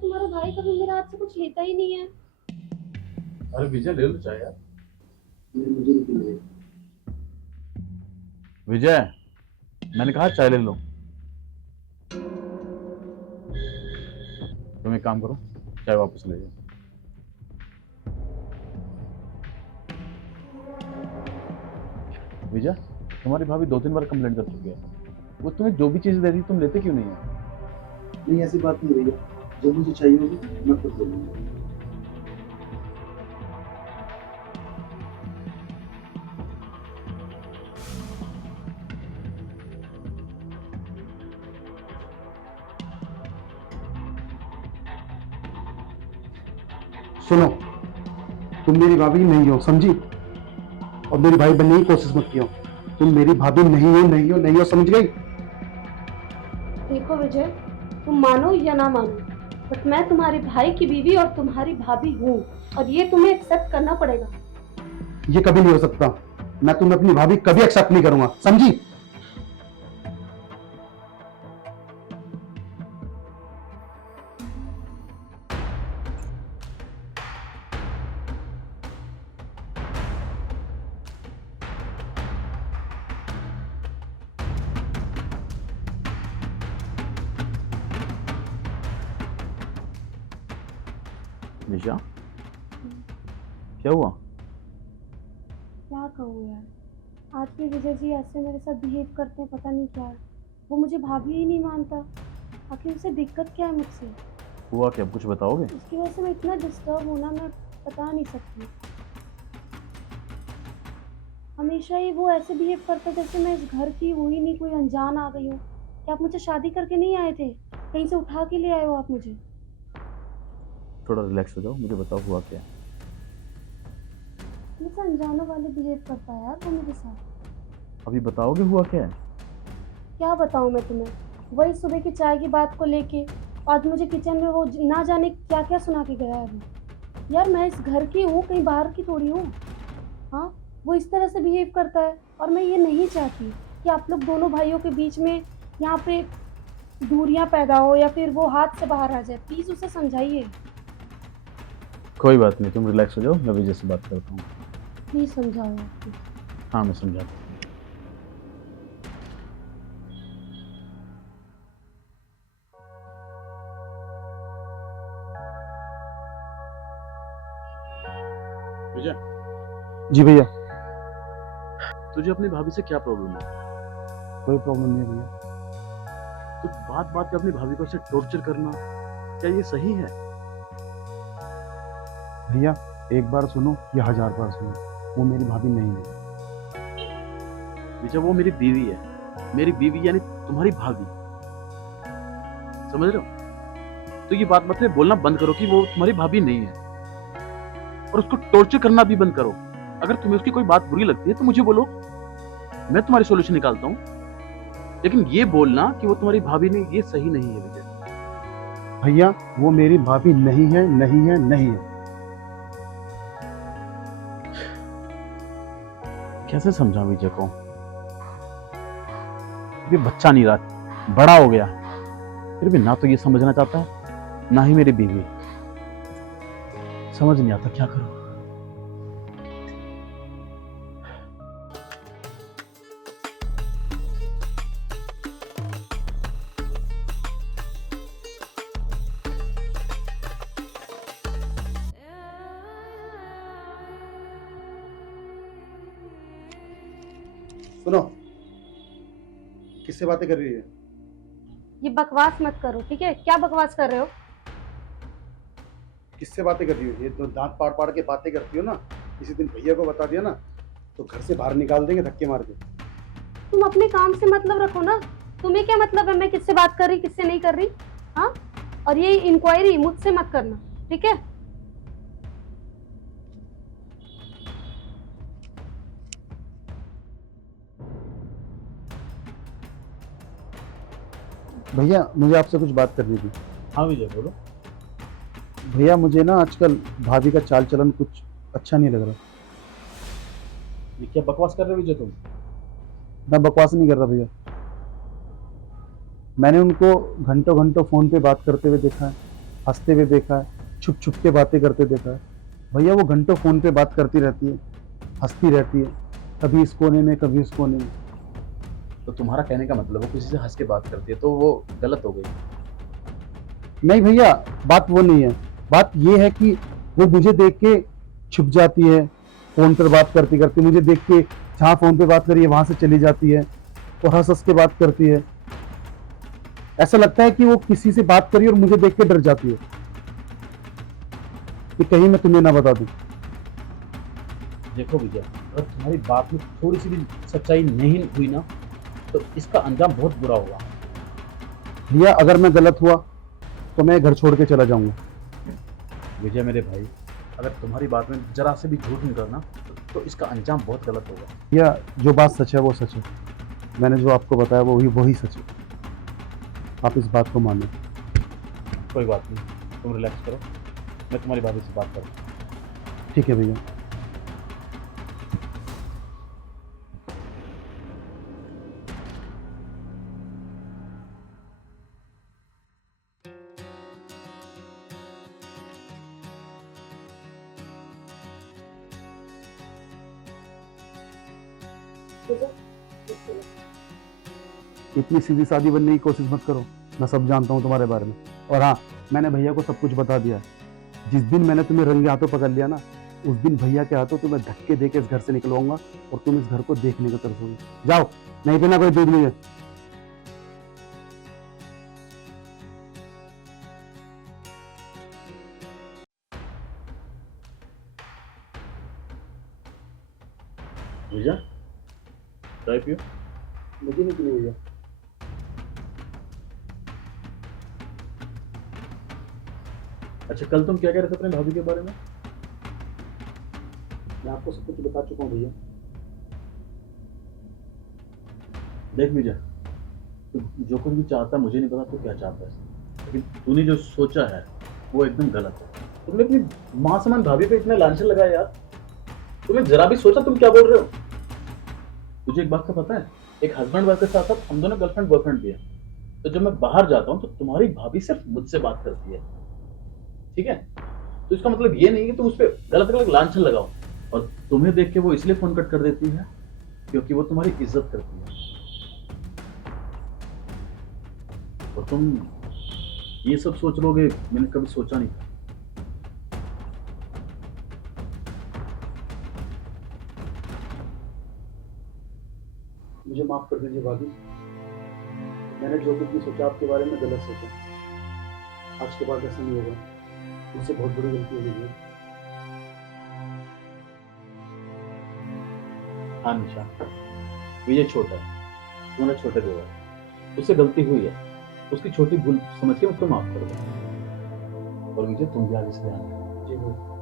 तुम्हारा भाई कभी मेरे हाथ से कुछ लेता ही नहीं है। अरे विजय ले लो चाय यार। मुझे नहीं पीनी। विजय, मैंने कहा चाय ले लो। तुम एक काम करो, चाय वापस ले जाओ। विजय, तुम्हारी भाभी 2-3 बार कंप्लेंट कर चुकी है। वो तुम्हें जो भी चीज दे रही तुम लेते क्यों नहीं है? नहीं, ऐसी बात नहीं भैया, जो मुझे चाहिए होगी मैं खुद ले लूंगा। सुनो, तुम मेरी भाभी नहीं हो, समझी? और मेरी भाई बनने की कोशिश मत कियो। तुम मेरी भाभी नहीं हो, नहीं हो, नहीं हो, समझ गई? देखो विजय, तुम मानो या ना मानो, बट मैं तुम्हारे भाई की बीवी और तुम्हारी भाभी हूँ, और ये तुम्हें एक्सेप्ट करना पड़ेगा। ये कभी नहीं हो सकता। मैं तुम्हें अपनी भाभी कभी एक्सेप्ट नहीं करूंगा, समझी? निशा, क्या हुआ? क्या कहूँ यार, आज भी विजय जी ऐसे मेरे साथ बिहेव करते हैं, पता नहीं क्या है। वो मुझे भाभी ही नहीं मानता। आखिर उसे दिक्कत क्या है मुझसे? हुआ क्या, कुछ बताओगे? उसकी वजह से मैं इतना डिस्टर्ब हूँ ना, मैं बता नहीं सकती। हमेशा ही वो ऐसे बिहेव करता है जैसे मैं इस घर की हूँ ही नहीं, कोई अनजान आ गई हूँ। क्या आप मुझे शादी करके नहीं आए थे? कहीं से उठा के ले आए हो आप मुझे? थोड़ा रिलैक्स हो जाओ, मुझे बताओ हुआ क्या है। मुझसे अनजानों वाले बिहेव करता है यार वो मेरे साथ। अभी बताओगे हुआ क्या है? क्या बताऊँ मैं तुम्हें? वही सुबह की चाय की बात को लेके आज मुझे किचन में वो ना जाने क्या क्या सुना के गया है अभी। यार मैं इस घर की हूँ, कहीं बाहर की थोड़ी हूँ। हाँ, वो इस तरह से बिहेव करता है, और मैं ये नहीं चाहती कि आप लोग दोनों भाइयों के बीच में यहाँ पे दूरियां पैदा हो या फिर वो हाथ से बाहर आ जाए। प्लीज़ उसे समझाइए। कोई बात नहीं, तुम रिलैक्स हो जाओ, मैं विजय से बात करता हूँ। प्लीज़ समझाओ आप। हाँ, मैं समझाता हूँ। विजय, जी भैया। तुझे अपनी भाभी से क्या प्रॉब्लम है? कोई प्रॉब्लम नहीं है भैया। तो बात बात पे अपनी भाभी को ऐसे टॉर्चर करना, क्या ये सही है? भैया, एक बार सुनो या 1000 बार सुनो, वो मेरी भाभी नहीं है। विजय, वो मेरी बीवी है। मेरी बीवी यानी तुम्हारी भाभी, समझ रहे हो? तो ये बात मत में बोलना बंद करो कि वो तुम्हारी भाभी नहीं है, और उसको टॉर्चर करना भी बंद करो। अगर तुम्हें उसकी कोई बात बुरी लगती है तो मुझे बोलो, मैं तुम्हारी सॉल्यूशन निकालता हूँ। लेकिन ये बोलना कि वो तुम्हारी भाभी नहीं, ये सही नहीं है विजय। भैया, वो मेरी भाभी नहीं है, नहीं है, नहीं है। कैसे समझा विजय को? ये बच्चा नहीं रहा, बड़ा हो गया, फिर भी ना तो ये समझना चाहता है, ना ही मेरी बीवी। समझ नहीं आता क्या करूं। सुनो, किससे बातें कर रही है? ये बकवास मत करो, ठीक है? क्या बकवास कर रहे हो? किससे बातें कर रही हो? ये तो दांत पाड़ पाड़ के बातें करती हो ना। किसी दिन भैया को बता दिया ना तो घर से बाहर निकाल देंगे धक्के मार के। तुम अपने काम से मतलब रखो ना। तुम्हें क्या मतलब है मैं किससे बात कर रही, किससे नहीं कर रही? हाँ, और ये इंक्वायरी मुझसे मत करना, ठीक है? भैया, मुझे आपसे कुछ बात करनी थी। हाँ विजय, बोलो। भैया, मुझे ना आजकल भाभी का चाल चलन कुछ अच्छा नहीं लग रहा। ये क्या बकवास कर रहे हो विजय तुम? मैं बकवास नहीं कर रहा भैया। मैंने उनको घंटों घंटों फोन पे बात करते हुए देखा है। हंसते हुए देखा है, छुप छुप के बातें करते देखा है। भैया वो घंटों फोन पे बात करती रहती है, हंसती रहती है, कभी इस कोने में कभी उस कोने में। तो तुम्हारा कहने का मतलब वो किसी से हंस के बात करती है तो वो गलत हो गई। नहीं भैया, बात वो नहीं है। बात ये है कि वो मुझे देख के छुप जाती है, फोन पर बात करती करती मुझे देख के जहाँ फोन पे बात करी है वहां से चली जाती है और हंस हंस के बात करती है। ऐसा लगता है कि वो किसी से बात करी और मुझे देख के डर जाती है कि कहीं मैं तुम्हें ना बता दूं। देखो विजय, अगर तुम्हारी बात में थोड़ी सी भी सच्चाई नहीं हुई ना तो इसका अंजाम बहुत बुरा होगा। भैया अगर मैं गलत हुआ तो मैं घर छोड़ के चला जाऊंगा। विजय मेरे भाई, अगर तुम्हारी बात में जरा से भी झूठ निकला ना तो इसका अंजाम बहुत गलत होगा। भैया जो बात सच है वो सच है, मैंने जो आपको बताया वो वही सच है, आप इस बात को मानो। कोई बात नहीं, तुम रिलैक्स करो, मैं तुम्हारी भाभी से बात करूँ। ठीक है भैया। इतनी सीधी सादी बनने की कोशिश मत करो, मैं सब जानता हूँ तुम्हारे बारे में। और हाँ, मैंने भैया को सब कुछ बता दिया है। जिस दिन मैंने तुम्हें रंगे हाथों पकड़ लिया ना, उस दिन भैया के हाथों तुम्हें धक्के दे के इस घर से निकलवाऊंगा और तुम इस घर को देखने को तरसोगे। जाओ, नहीं पीना कोई दूध नहीं है। विजय, चाय पियो। मुझे नहीं पीनी भैया। अच्छा, कल तुम क्या कह रहे थे अपने भाभी के बारे में? मैं आपको सब कुछ बता चुका हूँ भैया। देख विजय, तू जो कुछ भी चाहता है मुझे नहीं पता तू क्या चाहता है, लेकिन तूने जो सोचा है वो एकदम गलत है। तुमने अपनी माँ समान भाभी पे इतना लांछन लगाया यार, तुमने जरा भी सोचा तुम क्या बोल रहे हो? तुझे एक बात का पता है, एक हस्बैंड वाइफ के साथ साथ हम दोनों गर्लफ्रेंड बॉयफ्रेंड भी है। तो जब मैं बाहर जाता हूँ तो तुम्हारी भाभी सिर्फ मुझसे बात करती है, ठीक है? तो इसका मतलब ये नहीं कि तुम उस पर गलत गलत लांछन लगाओ। और तुम्हें देख के वो इसलिए फोन कट कर देती है क्योंकि वो तुम्हारी इज्जत करती है, और तुम ये सब सोच लोगे मैंने कभी सोचा नहीं था। मुझे माफ कर दीजिए भाभी, मैंने जो कुछ भी सोचा आपके बारे में गलत सोचा। आज के बाद ऐसा नहीं होगा, मुझसे बहुत बड़ी गलती हो गई है। हाँ निशा, विजय छोटा है, तुम्हारा छोटे देवर है, उससे गलती हुई है, उसकी छोटी भूल समझ के उसको माफ कर दो। और विजय तुम भी आगे से ध्यान रखो। जी भाई।